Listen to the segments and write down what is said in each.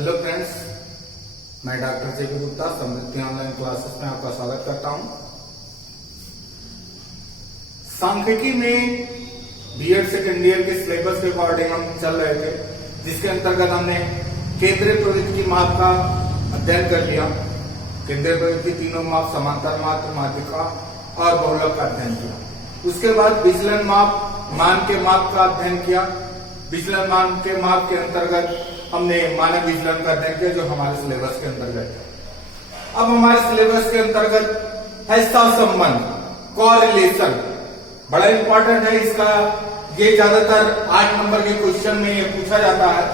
Hello friends, मैं doctor JP Gupta समृद्धि online classes में आपका स्वागत करता हूं। सांख्यिकी में बीएड सेकेंड ईयर के सिलेबस के अकॉर्डिंग हम चल रहे थे, जिसके अंतर्गत हमने केंद्रीय प्रवृत्ति की माप का अध्ययन कर लिया। केंद्रीय प्रवृत्ति तीनों माप, समांतर माप, माध्यिका और बहुलक का अध्ययन किया। उसके बाद विचलन मान के माप का अध्ययन किया। विचलन मान के माप के अंतर्गत हमने मानक विचलन का अध्ययन किया, जो हमारे सिलेबस के अंतर्गत है। अब हमारे सिलेबस के अंतर्गत है सहसंबंध, कोरिलेशन, बड़ा इंपॉर्टेंट है इसका। ये ज्यादातर 8 नंबर के क्वेश्चन में ये पूछा जाता है।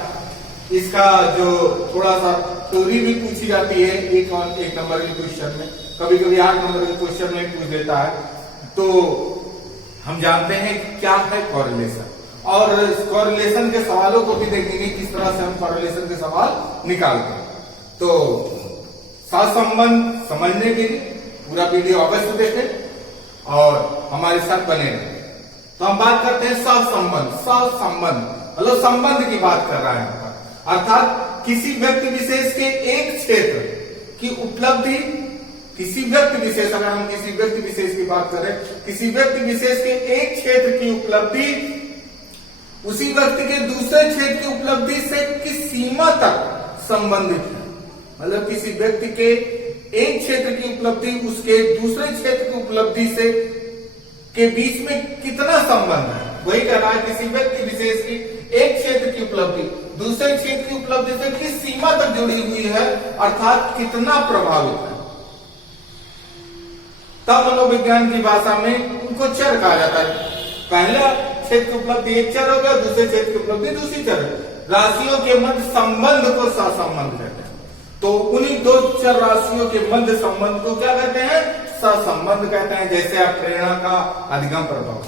इसका जो थोड़ा सा थ्योरी भी पूछी जाती है एक नंबर के क्वेश्चन में, कभी कभी 8 नंबर के क्वेश्चन में पूछ देता है। तो हम जानते हैं क्या है कोरिलेशन, और कोरिलेशन के सवालों को भी देखेंगे किस तरह से हम कोरिलेशन के सवाल निकालते हैं। तो सहसंबंध समझने के लिए पूरा वीडियो अवश्य देखें और हमारे साथ बने रहें। तो हम बात करते हैं सहसंबंध मतलब संबंध की बात कर रहा है, अर्थात किसी व्यक्ति विशेष के एक क्षेत्र की उपलब्धि, किसी व्यक्ति विशेष, अगर हम किसी व्यक्ति विशेष की बात करें, किसी व्यक्ति विशेष के एक क्षेत्र की उपलब्धि उसी व्यक्ति के दूसरे क्षेत्र की उपलब्धि से किस सीमा तक संबंधित है। मतलब किसी व्यक्ति के एक क्षेत्र की उपलब्धि उसके दूसरे क्षेत्र की उपलब्धि से के बीच में कितना संबंध है, वही कह रहा है। किसी व्यक्ति विशेष की एक क्षेत्र की उपलब्धि दूसरे क्षेत्र की उपलब्धि से किस सीमा तक जुड़ी हुई है, अर्थात कितना प्रभावित है। तब मनोविज्ञान की भाषा में उनको चर कहा जाता है। पहला क्षेत्र की उपलब्धि एक चर होगा, दूसरे क्षेत्र की उपलब्धि दूसरी चर है। राशियों के मध्य संबंध को सहसंबंध कहते हैं। तो उन्हीं दो चर राशियों के मध्य संबंध को क्या कहते हैं? सहसंबंध कहते हैं। जैसे आप प्रेरणा का अधिगम प्रभाव,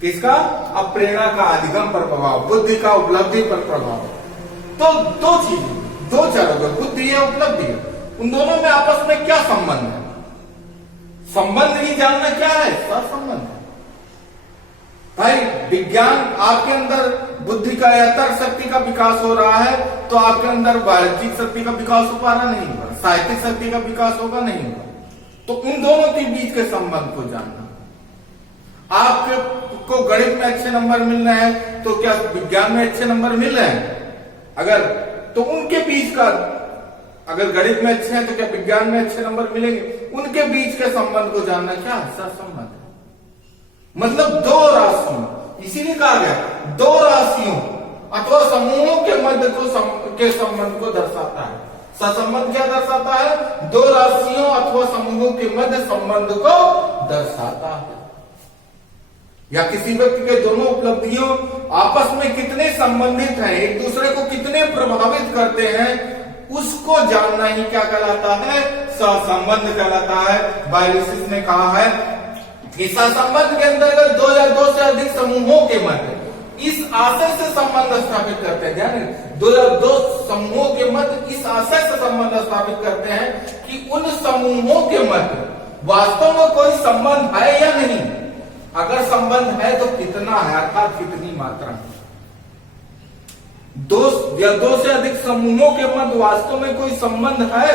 किसका? अब प्रेरणा का अधिगम पर प्रभाव, बुद्धि का उपलब्धि पर प्रभाव। तो दो चीज, दो चर हो गए, बुद्धि है, उपलब्धि है। उन दोनों में आपस में क्या संबंध है? संबंध ही जानना क्या है? सहसंबंध है। भाई विज्ञान आपके अंदर बुद्धि का या तर्क शक्ति का विकास हो रहा है, तो आपके अंदर वाणिज्यिक शक्ति का विकास हो पा रहा नहीं होगा, साहित्यिक शक्ति का विकास होगा नहीं होगा। तो उन दोनों के बीच के संबंध को जानना। आपको गणित में अच्छे नंबर मिल रहे हैं, तो क्या विज्ञान में अच्छे नंबर मिल रहे हैं? अगर तो उनके बीच का, अगर गणित में अच्छे हैं तो क्या विज्ञान में अच्छे नंबर मिलेंगे? उनके बीच के संबंध को जानना क्या है? सहसंबंध। मतलब दो राशियों, इसीलिए कहा गया दो राशियों अथवा समूहों के मध्य के संबंध को दर्शाता है। सहसंबंध क्या दर्शाता है? दो राशियों अथवा समूहों के मध्य संबंध को दर्शाता है। या किसी व्यक्ति के दोनों उपलब्धियों आपस में कितने संबंधित हैं, एक दूसरे को कितने प्रभावित करते हैं, उसको जानना ही क्या कहलाता है? सहसंबंध कहलाता है। बायोलिसिस ने कहा है कि सहसंबंध के अंतर्गत 2 या 2 से अधिक समूहों के मध्य इस आशय से संबंध स्थापित करते हैं। ध्यान, 2 या 2 समूहों के मध्य इस आशय से संबंध स्थापित करते हैं कि उन समूहों के मध्य वास्तव में कोई संबंध है या नहीं। अगर संबंध है तो कितना है, अर्थात कितनी मात्रा है। 2 या 2 से अधिक समूहों के मध्य वास्तव में कोई संबंध है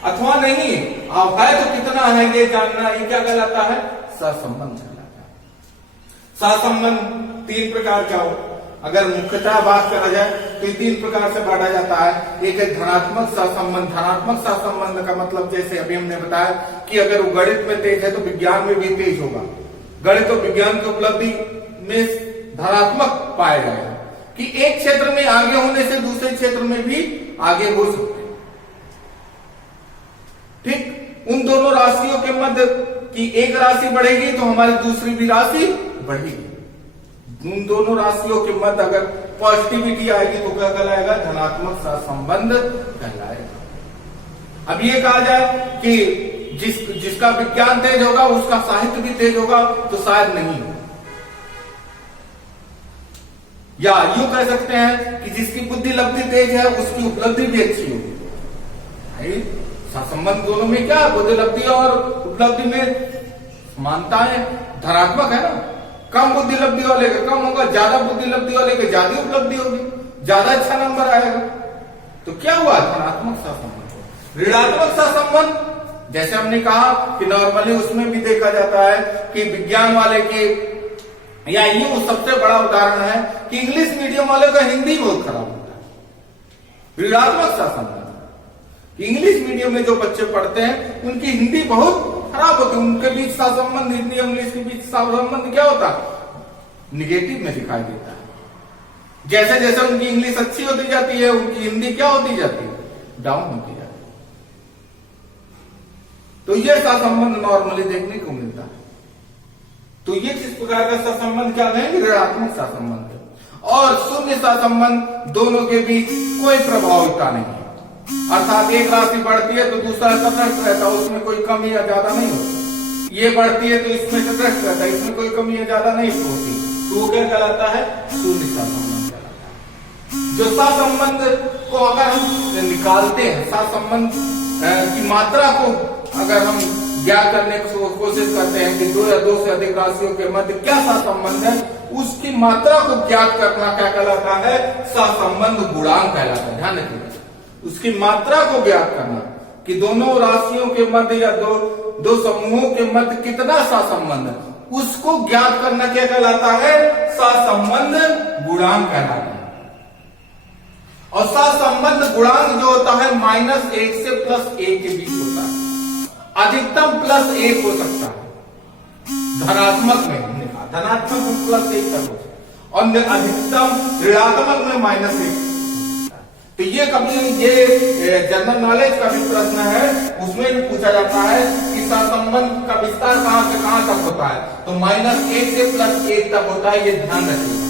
अथवा नहीं, अब है तो कितना है ये जानना, ये क्या कहलाता है? सहसंबंध कहलाता है। सहसंबंध 3 प्रकार का हो। अगर मुख्यतः बात करा जाए तो 3 प्रकार से बांटा जाता है। एक है धनात्मक सहसंबंध। धनात्मक सहसंबंध का मतलब, जैसे अभी हमने बताया कि अगर वो गणित में तेज है तो विज्ञान में भी तेज होगा। गणित और विज्ञान की उपलब्धि में धनात्मक पाया जाएगा कि एक क्षेत्र में आगे होने से दूसरे क्षेत्र में भी आगे हो सकते हैं। ठीक, उन दोनों राशियों के मध्य की एक राशि बढ़ेगी तो हमारी दूसरी भी राशि बढ़ेगी। उन दोनों राशियों के मध्य अगर पॉजिटिविटी आएगी तो क्या कहलाएगा? धनात्मक सहसंबंध कहलाएगा। अब ये कहा जाए कि जिसका विज्ञान तेज होगा उसका साहित्य भी तेज होगा, तो शायद नहीं हो। या यूं कह सकते हैं कि जिसकी बुद्धि लब्धि तेज है उसकी उपलब्धि भी अच्छी होगी। सहसंबंध दोनों में क्या है? बुद्धि लब्धि और उपलब्धि में समानताएं धनात्मक है ना। कम बुद्धि लब्धि वाले का कम होगा, ज्यादा बुद्धि लब्धि वाले का ज्यादा उपलब्धि होगी। ज्यादा अच्छा नंबर आएगा। तो क्या हुआ, धनात्मक सहसंबंध। ऋणात्मक सहसंबंध जैसे हमने कहा कि नॉर्मली उसमें भी देखा जाता है कि विज्ञान वाले के, या यूं सबसे बड़ा उदाहरण है कि इंग्लिश मीडियम वाले का हिंदी बहुत खराब होता है। ऋणात्मक सहसंबंध, इंग्लिश मीडियम में जो बच्चे पढ़ते हैं उनकी हिंदी बहुत खराब होती है, उनके बीच सहसंबंध, हिंदी और इंग्लिश के बीच सहसंबंध क्या होता है, निगेटिव में दिखाई देता है। जैसे जैसे उनकी इंग्लिश अच्छी होती जाती है, उनकी हिंदी क्या होती जाती है, डाउन होती जाती है। तो यह सहसंबंध नॉर्मली देखने को मिलता है। तो ये किस प्रकार का सहसंबंध क्या है, ऋणात्मक सहसंबंध है। और शून्य सहसंबंध, दोनों के बीच कोई प्रभाविता नहीं है, अर्थात एक राशि बढ़ती है तो दूसरा तटस्थ रहता है, उसमें कोई कमी या ज्यादा नहीं होती। ये बढ़ती है तो इसमें तटस्थ रहता है, इसमें कोई कमी या ज्यादा नहीं होती। तो वो क्या कहलाता है, शून्य सहसंबंध कहलाता है। जो सहसंबंध को अगर हम निकालते हैं, सहसंबंध की मात्रा को अगर हम ज्ञात करने की कोशिश करते हैं कि दो या दो से अधिक राशियों के मध्य क्या सहसंबंध है, उसकी मात्रा को ज्ञात करना क्या कहलाता है, सहसंबंध गुणांक कहलाता है। ध्यान रखिए, उसकी मात्रा को ज्ञात करना कि दोनों राशियों के मध्य या दो समूहों के मध्य कितना सहसंबंध है, उसको ज्ञात करना क्या कहलाता है, सहसंबंध गुणांक कहलाता है। और सहसंबंध गुणांक जो होता है -1 से +1 के बीच होता है। अधिकतम +1 हो सकता है, धनात्मक में हमने कहा, धनात्मक में +1 तक हो सकता है, और अधिकतम ऋणात्मक में -1। तो ये कभी ये जनरल नॉलेज का भी प्रश्न है, उसमें भी पूछा जाता है कि सहसंबंध का विस्तार कहां से कहां तक होता है, तो -1 से +1 तक होता है, ये ध्यान रखिएगा।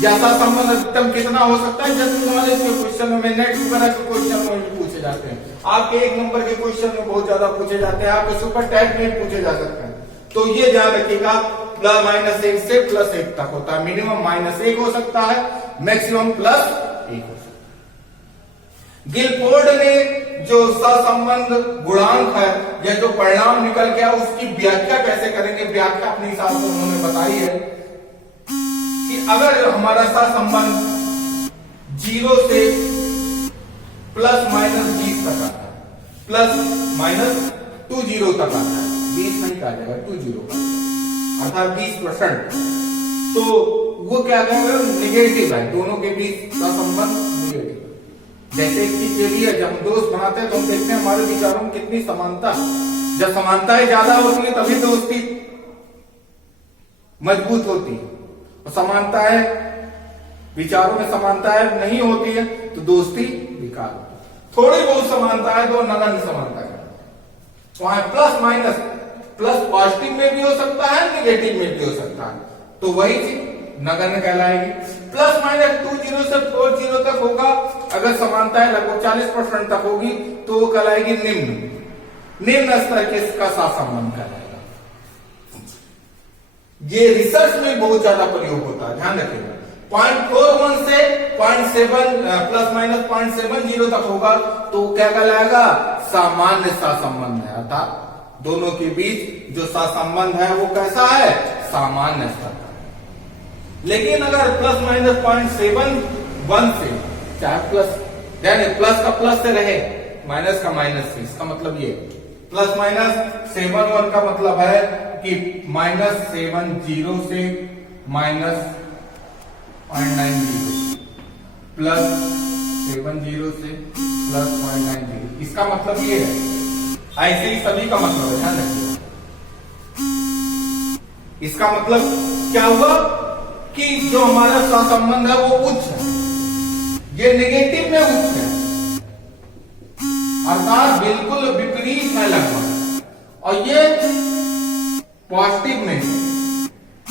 जैसा संबंध अधिकतम कितना हो सकता है, जनरल नॉलेज के क्वेश्चन में, नेट वगैरह के क्वेश्चन में भी पूछे जाते हैं, आपके 1 नंबर के क्वेश्चन में बहुत ज्यादा पूछे जाते हैं, आपके सुपर टैग में पूछे जा सकते हैं। तो ये ध्यान रखिएगा, -1 से +1 तक होता है, मिनिमम -1 हो सकता है, मैक्सिमम +1 हो सकता है। गिलफोर्ड ने जो सहसंबंध गुणांक है या जो परिणाम निकल गया, उसकी व्याख्या कैसे करेंगे, व्याख्या अपने हिसाब से उन्होंने बताई है कि अगर हमारा सहसंबंध 0 से ±20 तक आता है, ±20 तक आता है, 20 नहीं कहा जाएगा, 20 का अर्थात 20%, तो वो क्या कहेंगे, निगेटिव है, दोनों के बीच सहसंबंध निगेटिव। जैसे एक चीज ये भी है, जब हम दोस्त बनाते हैं तो हम देखते हैं हमारे विचारों में कितनी समानता, जब समानताएं ज्यादा होती है तभी दोस्ती मजबूत होती है, और समानताएं, विचारों में समानताएं नहीं होती है तो दोस्ती बेकार होती है। थोड़ी बहुत समानता है तो नगण्य समानता है, वहां प्लस माइनस, प्लस पॉजिटिव में भी हो सकता है, निगेटिव में भी हो सकता है, तो वही चीज नगण्य कहलाएगी। ±20 से 40 तक होगा, अगर समानताएं लगभग 40% तक होगी तो वो कहलाएगी निम्न स्तर के इसका सहसंबंध कहलाएगा। ये रिसर्च में बहुत ज्यादा प्रयोग होता है, ध्यान रखिएगा। 0.41 से 0.7 ±0.70 तक होगा तो क्या कहलाएगा, सामान्य सहसंबंध है, अर्थात दोनों के बीच जो सहसंबंध है वो कैसा है, सामान्य स्तर का। लेकिन अगर ±0.71 से, चाहे प्लस, यानी प्लस का प्लस से रहे, माइनस का माइनस से, इसका मतलब ये +-71 का मतलब है कि -70 से -0.90, +70 से +0.90, इसका मतलब ये है। ऐसे ही सभी का मतलब है, ध्यान रखिए। इसका मतलब क्या हुआ कि जो हमारा सहसंबंध है वो उच्च है, ये नेगेटिव में उच्च है, अर्थात बिल्कुल विपरीत है लगभग, और ये पॉजिटिव में,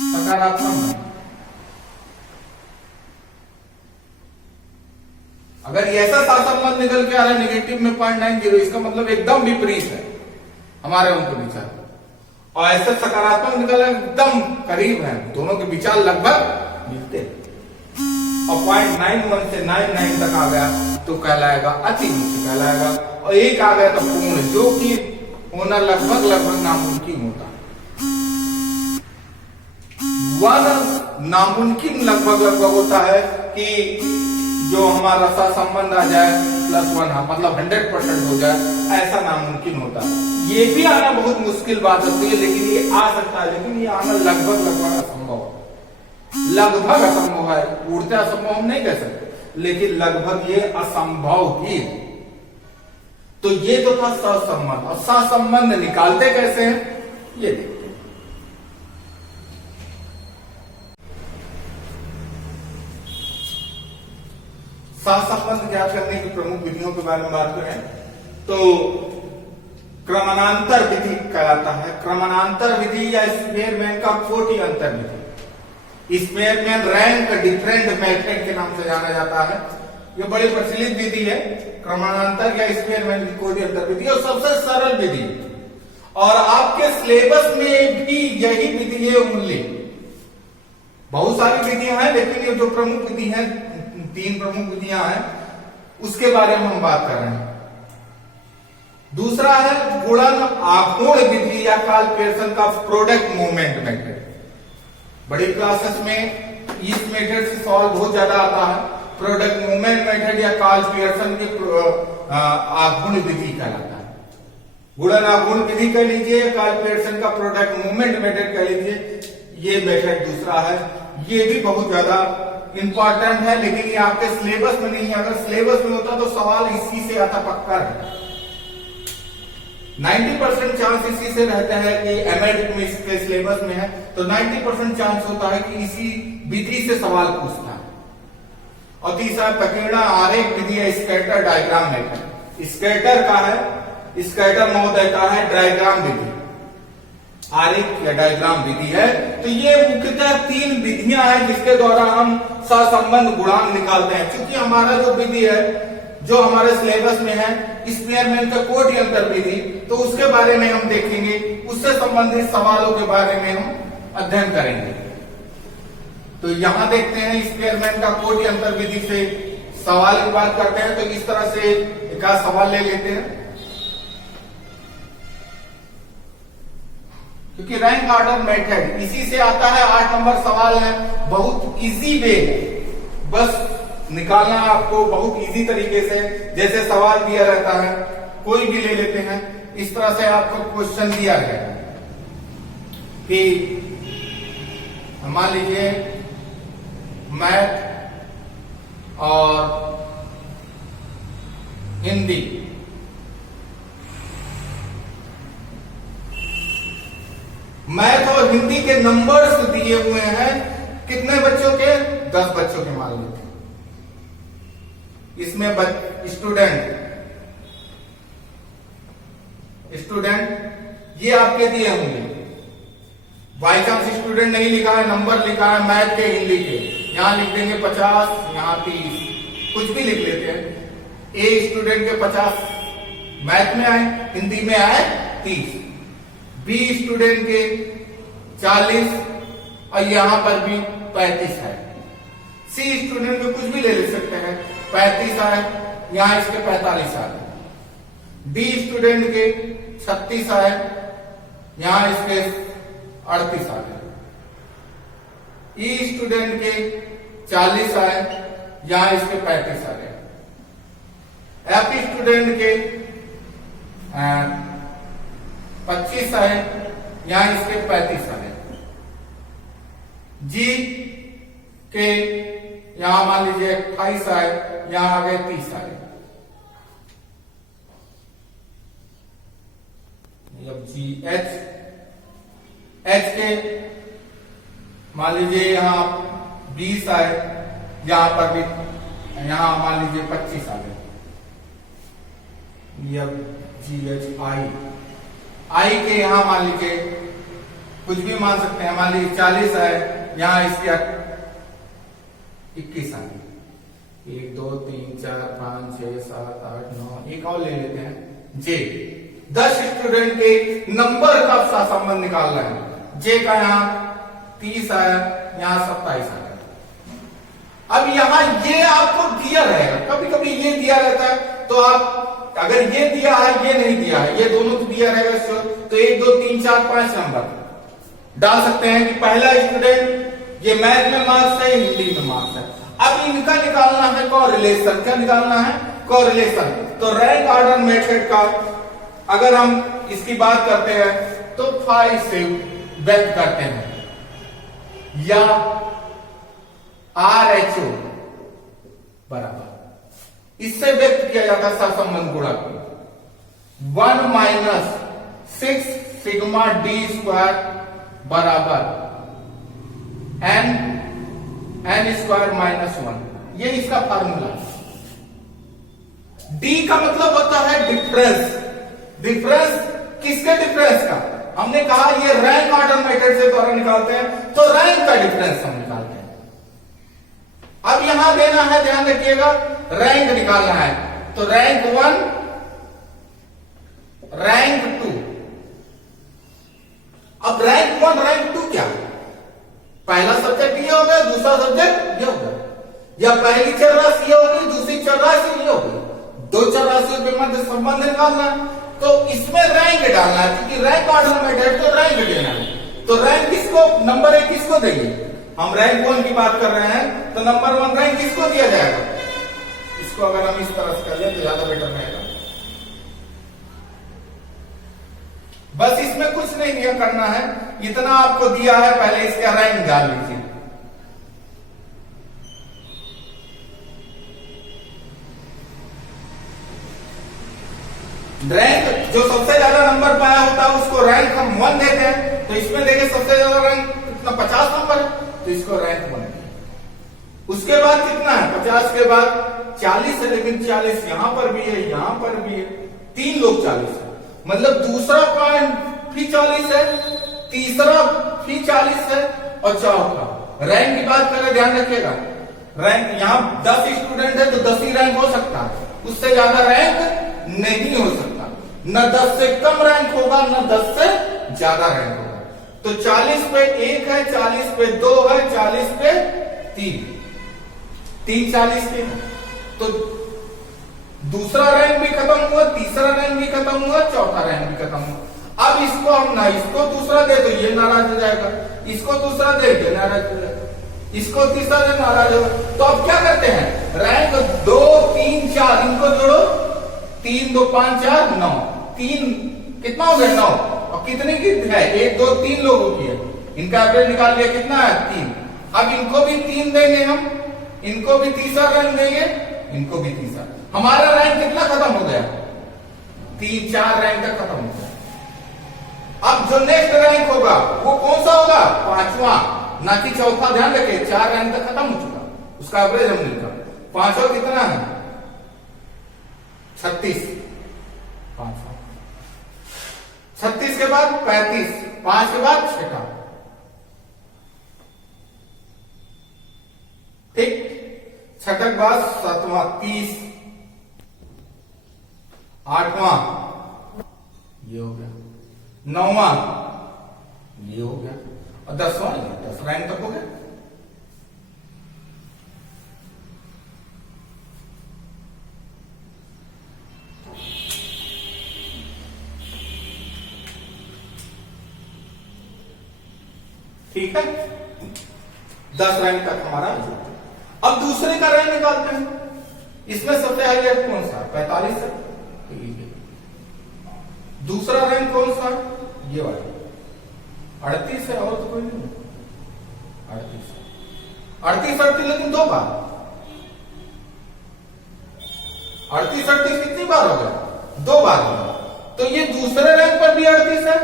सकारात्मक में। अगर ऐसा सहसंबंध निकल के आ रहा है नेगेटिव में 0.90, इसका मतलब एकदम विपरीत है हमारे उनको विचार, और ऐसे सकारात्मक निकल एकदम करीब है, दोनों के विचार लगभग मिलते हैं। और 0.91 से 99 तक आ गया तो कहलाएगा अति उच्च कहलाएगा, और 1 आ गया तो पूर्ण, जो कि होना लगभग नामुमकिन होता है। 1 नामुमकिन लगभग होता है, कि जो हमारा सहसंबंध आ जाए +1, मतलब 100% हो जाए, ऐसा नामुमकिन होता है। ये भी आना बहुत मुश्किल बात होती है, लेकिन ये आ सकता है, लेकिन ये आना लगभग असंभव है। लगभग असंभव है, पूर्णतः असंभव हम नहीं कह सकते, लेकिन लगभग ये असंभव ही है। तो ये तो था सहसंबंध। और सहसंबंध निकालते कैसे हैं ये देखते हैं। सहसंबंध ज्ञात करने की प्रमुख विधियों के बारे में बात करें तो क्रमानांतर विधि कहलाता है। क्रमानांतर विधि या स्पेयरमैन का कोटि अंतर विधि, स्पेयरमैन रैंक डिफरेंट मेथड के नाम से जाना जाता है। ये बड़ी प्रचलित विधि है, क्रमानांतर या स्पेयरमैन की कोटि अंतर विधि, और सबसे सरल विधि, और आपके सिलेबस में भी यही विधि है ओनली। बहुत सारी विधियां हैं, लेकिन ये जो प्रमुख विधि है, 3 प्रमुख विधियां हैं, उसके बारे में हम बात कर रहे हैं। दूसरा है गुणन आघूर्ण विधि या कार्ल पियर्सन का प्रोडक्ट मूवमेंट मेथड। बड़ी क्लासेस में इस मेथड से सवाल बहुत ज्यादा आता है। प्रोडक्ट मूवमेंट मेथड या कार्ल पियर्सन की आघूर्ण विधि कहलाता है। गुणन आघूर्ण विधि कह लीजिए, कार्ल पियर्सन का प्रोडक्ट मूवमेंट मेथड कह लीजिए, ये मेथड दूसरा है। ये भी बहुत ज्यादा इंपॉर्टेंट है, लेकिन ये आपके सिलेबस में नहीं है। अगर सिलेबस में होता तो सवाल इसी से आता पक्का है। 90% चांस इसी से रहता है कि एमएड में इसके सिलेबस में है, तो 90% चांस होता है कि इसी विधि से सवाल पूछता है। और तीसरा प्रकीर्णन आरेख विधि है, स्कैटर डायग्राम मेथड। स्कैटर का है, स्कैटर महोदय का है डायग्राम विधि, आरेख या डायग्राम विधि है। तो ये मुख्यतः 3 विधियां हैं जिसके द्वारा हम सहसंबंध गुणांक निकालते हैं। क्योंकि हमारा जो विधि है, जो हमारे सिलेबस में है, स्पेयरमैन का कोटि अंतर विधि, तो उसके बारे में हम देखेंगे, उससे संबंधित सवालों के बारे में हम अध्ययन करेंगे। तो यहां देखते हैं स्पेयरमैन का कोटि अंतर विधि से सवाल की बात करते हैं। तो इस तरह से एक सवाल ले लेते हैं, क्योंकि रैंक ऑर्डर मेथड इसी से आता है। 8 नंबर सवाल है, बहुत इजी वे है, बस निकालना आपको बहुत इजी तरीके से, जैसे सवाल दिया रहता है, कोई भी ले लेते हैं, इस तरह से आपको क्वेश्चन दिया गया कि मान लीजिए मैथ और हिंदी, मैथ और हिंदी के नंबर्स दिए हुए हैं। कितने बच्चों के? 10 बच्चों के मान लेते हैं। इसमें स्टूडेंट ये आपके दिए होंगे। बाई चांस स्टूडेंट नहीं लिखा है, नंबर लिखा है मैथ के हिंदी के, यहां लिख देंगे 50, यहां 30, कुछ भी लिख लेते हैं। ए स्टूडेंट के 50 मैथ में आए, हिंदी में आए 30, बी स्टूडेंट के 40 और यहां पर भी 35 है। सी स्टूडेंट के कुछ भी ले सकते हैं, 35 आए, यहां इसके 45 आए। डी स्टूडेंट के 36 आए, यहां इसके 38 आए। ई स्टूडेंट के 40 आए, यहां इसके 35 आ गए। एफ स्टूडेंट के 25 आए, यहां इसके 35 आ गए। जी के यहां मान लीजिए 28 आए, यहां आ गए 30 आ गए। अब जी एच के मान लीजिए यहां 20 आए, यहां पर भी, यहां मान लीजिए 25 आ गए। अब जी एच आई के यहां मान लीजिए कुछ भी मान सकते हैं, मान लीजिए 40 आए, यहां इसके 21 आ गए। 1 2 3 4 5 6 7 8 9, एक और ले लेते हैं जे। 10 स्टूडेंट के नंबर का सहसंबंध निकालना है। जे का यहां 30 आया, यहां 27 आया। अब यहां ये आपको दिया रहेगा, कभी कभी ये दिया रहता है, तो आप अगर ये दिया है, ये नहीं दिया है, ये दोनों तो दिया रहेगा, तो 1 2 3 4 5 नंबर डाल सकते हैं कि पहला स्टूडेंट ये मैथ में मार्क्स है, हिंदी में मार्क्स है। अब इनका निकालना है कोरिलेशन। क्या निकालना है? कोरिलेशन। तो रैंक ऑर्डर मेथड का अगर हम इसकी बात करते हैं तो फाई से व्यक्त करते हैं, या RH बराबर इससे व्यक्त किया जाता है सहसंबंध गुणक 1 माइनस 6 सिग्मा d स्क्वायर बराबर n स्क्वायर माइनस 1। ये इसका फार्मूला है। D का मतलब होता है डिफरेंस। डिफरेंस किसके डिफरेंस का? हमने कहा ये रैंक ऑर्डर मेथड से द्वारा निकालते हैं, तो रैंक का डिफरेंस हम निकालते हैं। अब यहां देना है, ध्यान रखिएगा, रैंक निकालना है। तो रैंक 1, रैंक 2। अब रैंक 1 रैंक 2 क्या? पहला सब्जेक्ट ये हो गया, दूसरा सब्जेक्ट ये हो गया, या पहली चरराशि ये होगी, दूसरी चरराशि ये होगी। दो चरराशियों के मध्य संबंध निकालना है, तो इसमें रैंक डालना है, क्योंकि रैंक ऑर्डर में है तो रैंक देना है। तो रैंक किसको, नंबर 1 किसको देंगे? हम रैंक 1 की बात कर रहे हैं, तो नंबर 1 रैंक किसको दिया जाएगा? इसको अगर हम इस तरह से कर लें तो ज्यादा बेटर रहेगा। बस इसमें कुछ नहीं दिया करना है, इतना आपको दिया है, पहले इसका रैंक डाल लीजिए। रैंक जो सबसे ज्यादा नंबर पाया होता है उसको रैंक हम 1 देते हैं। तो इसमें देखिए सबसे ज्यादा रैंक कितना, 50 नंबर है, तो इसको रैंक 1। उसके बाद कितना है? 50 के बाद 40 है, लेकिन 40 यहां पर भी है, यहां पर भी है, 3 लोग 40 है, मतलब दूसरा पॉइंट भी 40 है, तीसरा भी 40 है, और चौथा। रैंक की बात करें, ध्यान रखिएगा, रैंक यहां 10 स्टूडेंट है तो 10 ही रैंक हो सकता है, उससे ज्यादा रैंक नहीं हो सकता। न 10 से कम रैंक होगा, न 10 से ज्यादा रैंक होगा। तो 40 पे 1 है, 40 पे 2 है, 40 पे 3 40 के। तो दूसरा रैंक भी खत्म हुआ, तीसरा रैंक भी खत्म हुआ, चौथा रैंक भी खत्म हुआ। अब इसको हम ना, इसको दूसरा दे तो ये नाराज हो जाएगा, इसको दूसरा दे ये नाराज हो जाएगा, इसको तीसरा दे नाराज होगा। तो अब क्या करते हैं? रैंक 2 3 4 इनको जोड़ो, 3 2 5 4 9, 3 कितना हो गया? 9। और कितने की है? 1 2 3 लोगों की है, इनका एवरेज निकाल लिया, कितना है? 3। अब इनको भी 3 देंगे हम, इनको भी तीसरा रैंक देंगे, इनको भी तीसरा। हमारा रैंक कितना खत्म हो गया? 3 4 रैंक तक खत्म हो गया। अब जो नेक्स्ट रैंक होगा वो कौन सा होगा? 5वां, ना कि चौथा। ध्यान रखिए, 4 रैंक तक खत्म हो चुका, उसका एवरेज हम निकाल। 5वां कितना है? 36। 36 के बाद 35, 5 के बाद 6, ठीक। 6 के बाद 7वां 30, 8वां ये हो गया, 9वां ये हो गया, और 10वां 10 रैंक तक हो गया। ठीक है, 10 रैंक तक हमारा। अब दूसरे का रैंक निकालते हैं। इसमें सबसे हाईएस्ट कौन सा? 45 है। दूसरा रैंक कौन सा? ये वाला 38 है, और तो कोई नहीं। 38 लेकिन 2 बार। 38 कितनी बार हो गया? 2 बार हो गया। तो ये दूसरे रैंक पर भी 38 है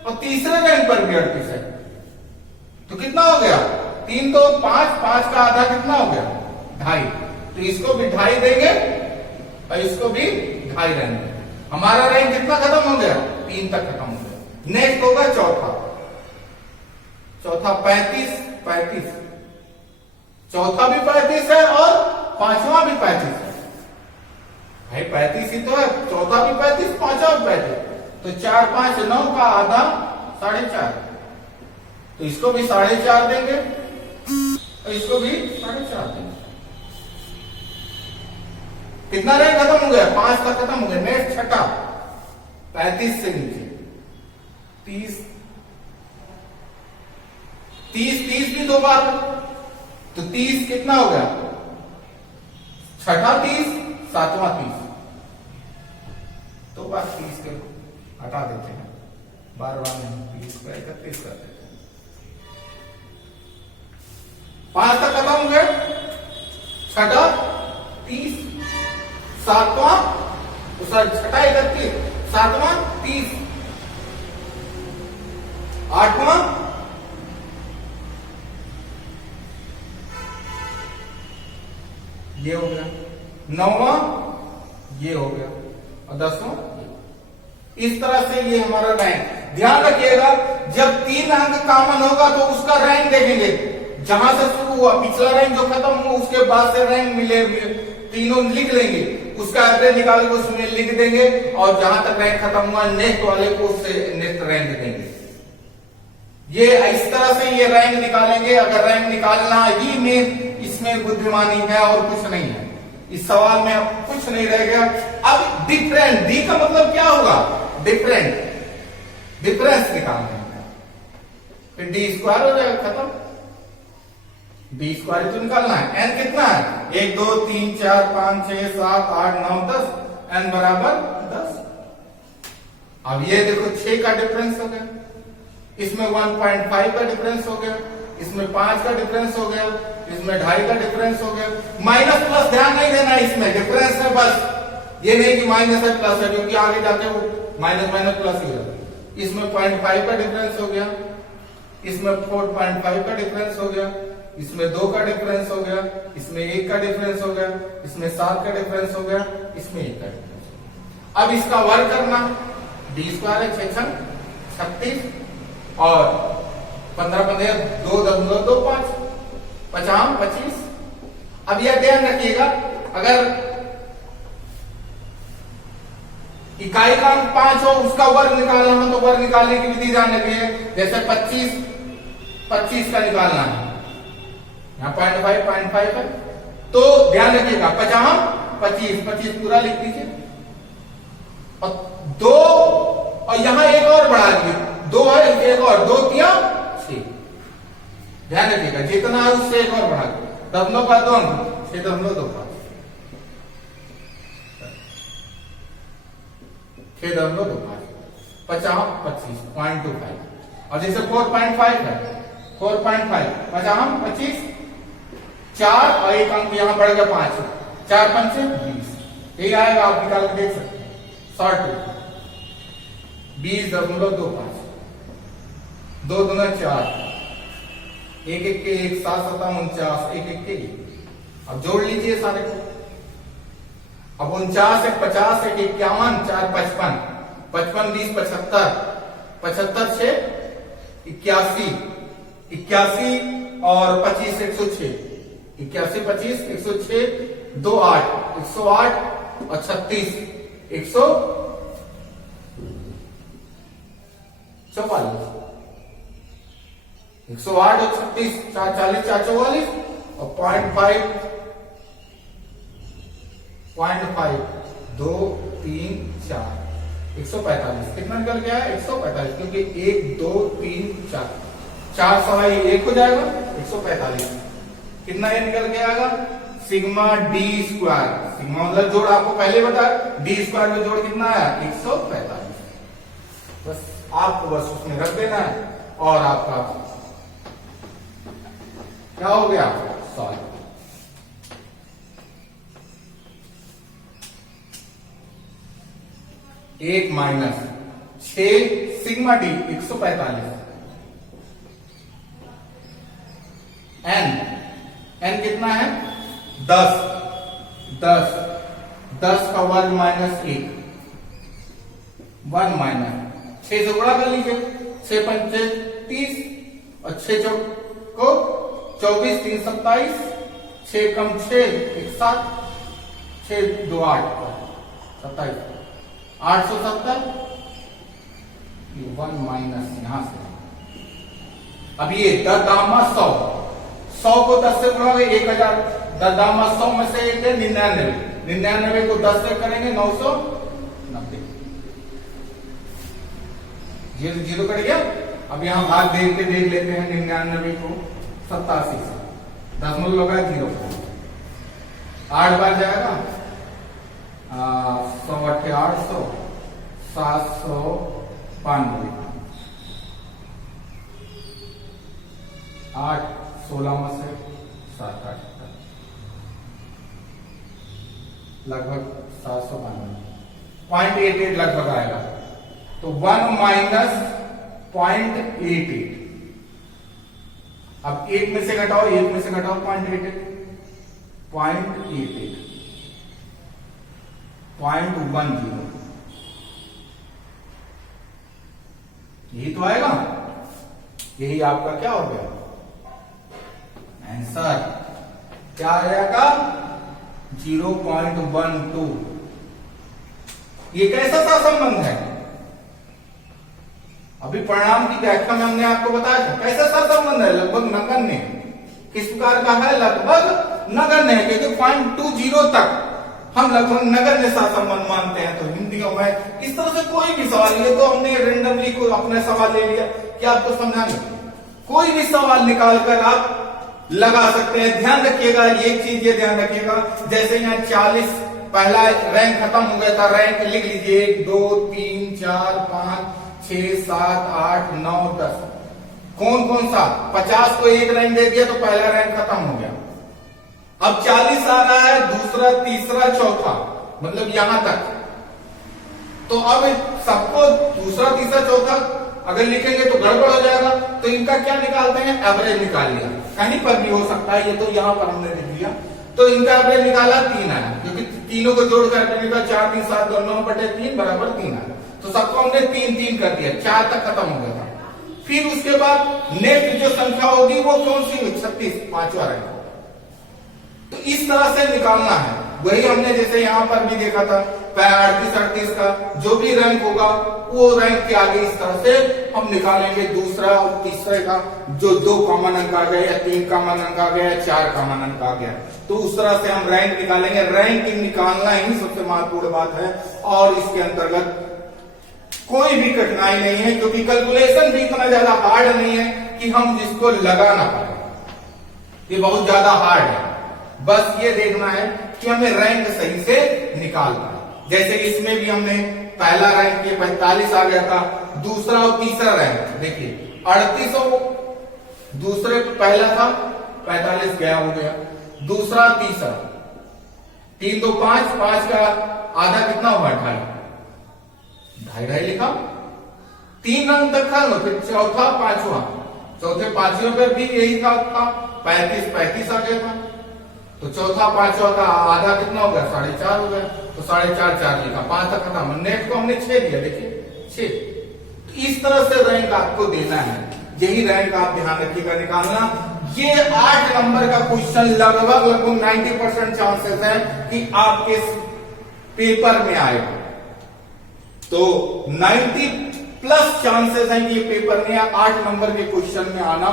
और तीसरे रैंक पर भी 38 है, तो कितना हो गया? 3 2 5, 5 का आधा कितना हो गया? 2.5। तो इसको भी 2.5 देंगे और इसको भी 2.5 देंगे। हमारा रैंक कितना खत्म हो गया? 3 तक खत्म हो गया। नेक्स्ट होगा चौथा 35 35, चौथा भी 35 है और 5वां भी 35 है। भाई 35 ही तो है, चौथा भी 35, 5वां भी 35, तो 4 5 9 का आधा 4.5। तो इसको भी 4.5 देंगे और इसको भी 4.5 देंगे। कितना रैंक खत्म हो गया? 5 तक खत्म हो गया। नेक्स्ट छठा 35 से नीचे 30 30 30 भी 2 बार, तो 30 कितना हो गया? छठा 30, सातवां 30, तो बार 30 के हटा देते हैं, बार बार नहीं, 30 को 31 कर देते हैं। 5 तक खत्म हो गया, छठा 30, सातवां छठा 31, सातवां 30, आठवां ये हो गया, नौवां ये हो गया और 10वां। इस तरह से ये हमारा रैंक। ध्यान रखिएगा, जब 3 अंक कॉमन होगा तो उसका रैंक देखेंगे, जहां से शुरू हुआ पिछला रैंक जो खत्म हुआ उसके बाद से रैंक मिले, तीनों लिख लेंगे, उसका एवरेज निकाल के उसमें लिख देंगे और जहां तक रैंक खत्म हुआ नेक्स्ट वाले को उससे नेक्स्ट रैंक देंगे। ये इस तरह से ये रैंक निकालेंगे। अगर रैंक निकालना ही में इसमें बुद्धिमानी है और कुछ नहीं है, इस सवाल में अब कुछ नहीं रह गया। अब डिफरेंट, डी का मतलब क्या होगा, डिफरेंट, डिफरेंस निकालना है, फिर डी स्क्वायर हो जाएगा, खत्म। डी स्क्वायर तो निकालना है। एन कितना है, 1 2 3 4 5 6 7 8 9 10, एन बराबर 10। अब ये देखो 6 का डिफरेंस हो गया, इसमें 1.5 का डिफरेंस हो गया, इसमें 5 का डिफरेंस हो गया, इसमें 2.5 का डिफरेंस हो गया। माइनस प्लस ध्यान नहीं देना, इसमें डिफरेंस है बस, ये नहीं कि माइनस है प्लस है, क्योंकि आगे जाके वो माइनस माइनस प्लस ही है। इसमें 0.5 का डिफरेंस हो गया, इसमें 4.5 का डिफरेंस हो गया, इसमें 2 का डिफरेंस हो गया, इसमें 1 का डिफरेंस हो गया, इसमें 7 का डिफरेंस हो गया, इसमें 1 का डिफरेंस हो गया। अब इसका वर्ग करना, डी स्क्वायर है 36 और 15 15 2.25 50 25। अब यह ध्यान रखिएगा, अगर इकाई का अंक 5 हो उसका वर्ग निकालना हो तो वर्ग निकालने की विधि ध्यान रखिए। जैसे 25 का निकालना है, यहाँ 0.5 है, तो ध्यान रखिएगा 50 25 पूरा लिख दीजिए और 2 और यहां एक और बढ़ा दिए, 2 है एक और 2 किया 6। ध्यान रखिएगा जितना है उससे एक और बढ़ा दिया, दशमलव का 2 6.25 50 25 0.25। और जैसे 4.5 है, 4.5 50 25 4 और एक अंक यहां बढ़ गया 5, 4 5 20, यही आएगा, आप निकाल के देख सकते हैं। शॉर्ट 20.25 2 दूना 4, 1 1 के 1 7 7 49, 1 1 के 1। अब जोड़ लीजिए सारे को, अब 49 1 50 1 51 4 55 55 20 75 75 6 81 81 और 25 106 81 25 106 2 8 108 और 36 144 108 और 36 440 444 और 0.5 2 3 4 145। कितना निकल गया है, 145, क्योंकि 1 2 3 4 4 सवाई 1 हो जाएगा 145। कितना ये निकल के आएगा, सिग्मा डी स्क्वायर, सिग्मा मतलब जोड़, आपको पहले बताया डी स्क्वायर में जोड़ कितना है 145। बस आपको बस उसमें रख देना है और आपका क्या हो गया, सॉल्व। एक माइनस 6 सिग्मा डी 145 एन कितना है 10 का वर्ग माइनस 1 1 माइनस 6 से गुणा कर लीजिए, 6 पंचे 30 और 6 चौक को 24 3 27 6 कम 6 1 7 6 2 8 27 870। 1 माइनस यहां से, अब ये 100 को 10 से गुणा 1000, 100 में से एक है 99 को 10 से करेंगे 990, 0 कट गया। अब यहां भाग देख लेते हैं 99 को 87 से, दशमलव लगा 0, 8 बार जाएगा 100 8 800 792 8 16 में से 7 8 लगभग 792.88 लगभग आएगा। तो 1 माइनस 0.88। अब 1 में से घटाओ 0.88 0.10 यही तो आएगा। यही आपका क्या हो गया आंसर। क्या आएगा 0.12। ये कैसा सा संबंध है? अभी परिणाम की व्याख्या में हमने आपको बताया था कैसा सा संबंध है। लगभग नगण्य। किस प्रकार का है? लगभग नगण्य है, क्योंकि 0.20 तक हम लगभग नगण्य सा संबंध मानते हैं। तो हिंदियों में इस तरह से कोई भी सवाल, ये तो हमने रेंडमली कोई अपना सवाल ले लिया कि आपको समझाने, कोई भी सवाल निकाल कर आप लगा सकते हैं। ध्यान रखिएगा एक चीज, ये ध्यान रखिएगा, जैसे यहाँ 40 पहला रैंक खत्म हो गया था, रैंक लिख लीजिए 1 2 3 4 5 6 7 8 9 10। कौन कौन सा? 50 को एक रैंक दे दिया तो पहला रैंक खत्म हो गया। अब 40 आ रहा है, दूसरा तीसरा चौथा, मतलब यहां तक। तो अब सबको दूसरा तीसरा चौथा अगर लिखेंगे तो गड़बड़ हो जाएगा। तो इनका क्या निकालते हैं? एवरेज निकाल लिया। कहीं पर भी हो सकता है, ये तो यहां पर हमने लिख लिया। तो इनका एवरेज निकाला 3 आया, क्योंकि तीनों को जोड़ करके निकाला 4 3 7 2 9/3 बराबर 3 आया। तो सबको हमने 3 3 कर दिया, 4 तक खत्म हो गया था। फिर उसके बाद नेक्स्ट जो संख्या होगी वो कौन सी? 36, पांचवा रैंक। तो इस तरह से निकालना है। वही हमने जैसे यहां पर भी देखा था 38 38 का जो भी रैंक होगा वो रैंक के आगे इस तरह से हम निकालेंगे। दूसरा और तीसरे का जो 2 कॉमन अंक आ गया या 3 कॉमन अंक आ गया या 4 कॉमन अंक आ गया, तो उस तरह से हम रैंक निकालेंगे। रैंक निकालना ही सबसे महत्वपूर्ण बात है और इसके अंतर्गत कोई भी कठिनाई नहीं है, क्योंकि कैलकुलेशन भी इतना ज्यादा हार्ड नहीं है कि हम जिसको लगा ना पाए। ये बहुत ज्यादा हार्ड है। बस ये देखना है कि हमें रैंक सही से निकालना है। जैसे इसमें भी हमने पहला रैंक ये 45 आ गया था, दूसरा और तीसरा रैंक देखिए 38 दूसरे पहला था 45 गया हो गया, दूसरा तीसरा 3 2 5 5 का आधा कितना हुआ? 2.5 लिखा। 3 रंग तक था ना, फिर चौथा पांचवा, चौथे पांचवे पर भी यही था 35 35 आ गया था। तो चौथा पांचवा का आधा कितना हो गया? 4.5 हो गया। तो 4.5 4 लिखा, 5 तक खत्म। नेट को हमने 6 दिया, देखिए 6। तो इस तरह से रैंक आपको देना है। यही रैंक आप ध्यान रखिएगा निकालना। ये 8 नंबर का क्वेश्चन लगभग 90% चांसेस है कि आपके पेपर में आएगा। तो 90+ चांसेस है कि ये पेपर में 8 नंबर के क्वेश्चन में आना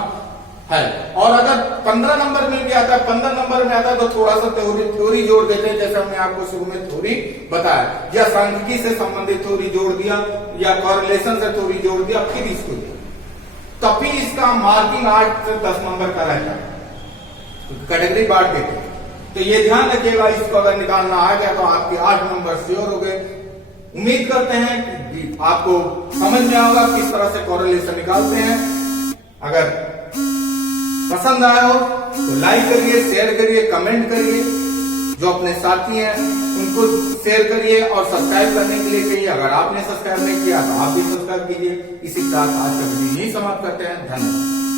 है। और अगर 15 नंबर में भी आता है, 15 नंबर में आता है तो थोड़ा सा थ्योरी जोड़ देते हैं, जैसे हमने आपको शुरू में थ्योरी बताया, या सांख्यिकी से संबंधित थ्योरी जोड़ दिया या कॉरिलेशन से थ्योरी जोड़ दिया, फिर इसको दिया, तभी इसका मार्किंग 8 से 10 नंबर का रहता है। कैटेगरी बांट देते हैं। तो ये ध्यान रखिएगा, इसको अगर निकालना आ गया तो आपके 8 नंबर श्योर हो गए। उम्मीद करते हैं कि आपको समझ में आएगा किस तरह से कॉरिलेशन निकालते हैं। अगर पसंद आया हो तो लाइक करिए, शेयर करिए, कमेंट करिए। जो अपने साथी हैं उनको शेयर करिए और सब्सक्राइब करने के लिए कहिए। अगर आपने सब्सक्राइब नहीं किया तो आप भी सब्सक्राइब कीजिए। इसी के साथ आज का वीडियो यही समाप्त करते हैं। धन्यवाद।